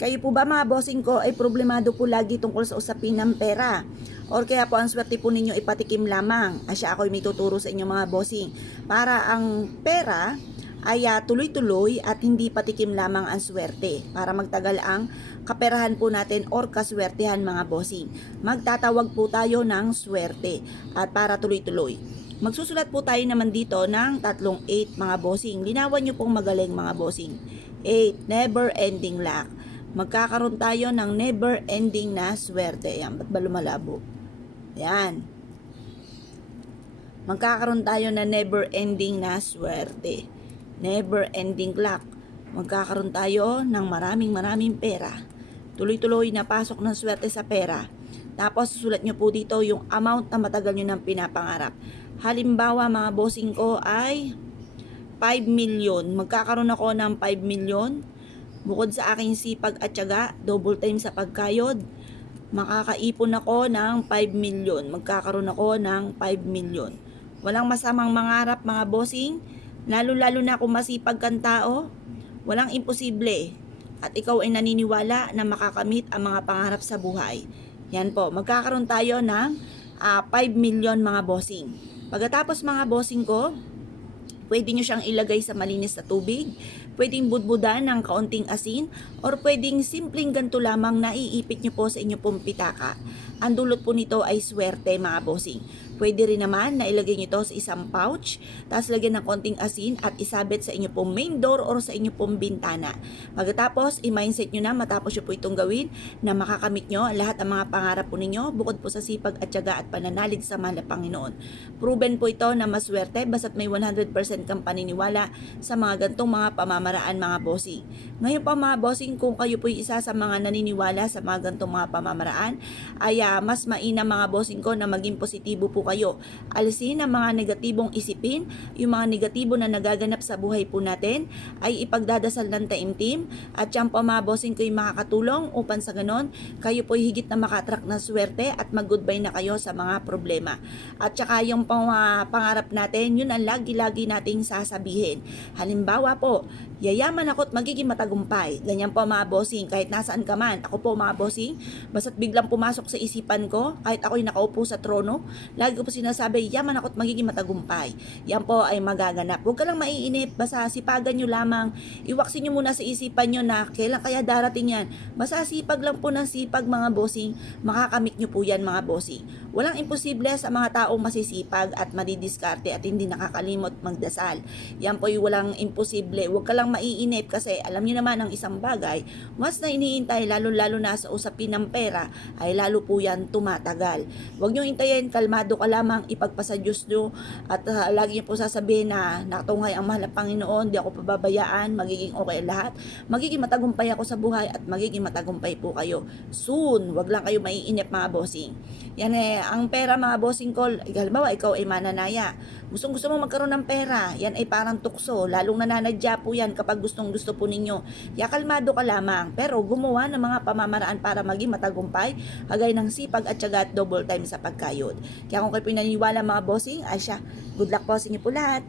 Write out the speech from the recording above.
Kayo po ba mga bossing ko ay problemado po lagi tungkol sa usapin ng pera? Or kaya po ang swerte po ninyo ipatikim lamang? Asya ako'y may tuturo sa inyo mga bossing. Para ang pera ay tuloy-tuloy at hindi patikim lamang ang swerte. Para magtagal ang kaperahan po natin or kaswertehan mga bossing. Magtatawag po tayo ng swerte at para tuloy-tuloy. Magsusulat po tayo naman dito ng tatlong 8 mga bossing. Linawan nyo pong magaling mga bossing. 8, never ending luck. Magkakaroon tayo ng never ending na swerte. Ayan, ba't ba lumalabo? Ayan. Magkakaroon tayo na never ending na swerte. Never ending luck. Magkakaroon tayo ng maraming pera. Tuloy-tuloy na pasok ng swerte sa pera. Tapos susulat nyo po dito yung amount na matagal nyo ng pinapangarap. Halimbawa mga bossing ko ay 5 million. Magkakaroon ako ng 5 million. Bukod sa aking sipag at tiyaga, double time sa pagkayod, makakaipon ako ng 5 million. Magkakaroon ako ng 5 million. Walang masamang mangarap mga bossing, lalo-lalo na kung masipag kang tao, walang imposible. At ikaw ay naniniwala na makakamit ang mga pangarap sa buhay. Yan po, magkakaroon tayo ng 5 million mga bossing. Pagkatapos mga bossing ko, pwede nyo siyang ilagay sa malinis na tubig, pwedeng budbudan ng kaunting asin, or pwedeng simpleng ganito lamang na iipit nyo po sa inyo pong pitaka. Ang dulot po nito ay swerte mga bossing. Pwede rin naman na ilagay nyo ito sa isang pouch, tapos lagyan ng konting asin at isabit sa inyo pong main door or sa inyo pong bintana. Pagkatapos, i-mindset nyo na matapos nyo po itong gawin na makakamit nyo lahat ang mga pangarap po ninyo bukod po sa sipag at tiyaga at pananalig sa mahal na Panginoon. Proven po ito na maswerte basta't may 100% kang paniniwala sa mga gantong mga pamamaraan mga bossing. Ngayon pa mga bossing, kung kayo po isa sa mga naniniwala sa mga gantong mga pamamaraan, ay mas mainam mga bossing ko na maging positibo po kayo. Alisin ang mga negatibong isipin, yung mga negatibo na nagaganap sa buhay po natin ay ipagdadasal ng taimtim at yan po mga bossing ko yung makakatulong upang sa ganon kayo po higit na makatrak na swerte at mag-goodbye na kayo sa mga problema. At saka yung pangarap natin, yun ang lagi-lagi nating sasabihin. Halimbawa po, yayaman ako at magiging matagumpay. Ganyan po mga bossing, kahit nasaan ka man. Ako po mga bossing, basta't biglang pumasok sa isipan ko, kahit ako'y nakaupo sa trono, lagi ko po sinasabi, yaman ako at magiging matagumpay. Yan po ay magaganap. Huwag ka lang maiinip, basta sipagan nyo lamang, iwaksin nyo muna sa isipan nyo na kailan kaya darating yan. Basta sipag lang po ng sipag mga bossing, makakamit nyo po yan mga bossing. Walang imposible sa mga taong masisipag at madidiskarte at hindi nakakalimot magdasal. Yan po yung walang imposible. Huwag ka lang maiinip kasi alam niyo naman ang isang bagay, once na iniintay lalo-lalo na sa usapin ng pera ay lalo po yan tumatagal. Huwag niyo hintayin, kalmado ka lamang, ipagpasa Diyos niyo at lagi niyo po sasabihin na nakatunghay ang mahal na Panginoon, di ako pababayaan, magiging okay lahat, magiging matagumpay ako sa buhay at magiging matagumpay po kayo. Soon, huwag lang kayo maiinip mga bossing. Yan ang pera mga bossing ko, halimbawa ikaw ay mananaya, gusto mo magkaroon ng pera, yan ay parang tukso, lalong nananadya po yan kapag gusto po ninyo. Kaya kalmado ka lamang, pero gumawa ng mga pamamaraan para maging matagumpay, kagaya ng sipag at tiyaga at double time sa pagkayod. Kaya kung kayo pinaniniwala mga bossing, ay siya, good luck po sa inyo po lahat.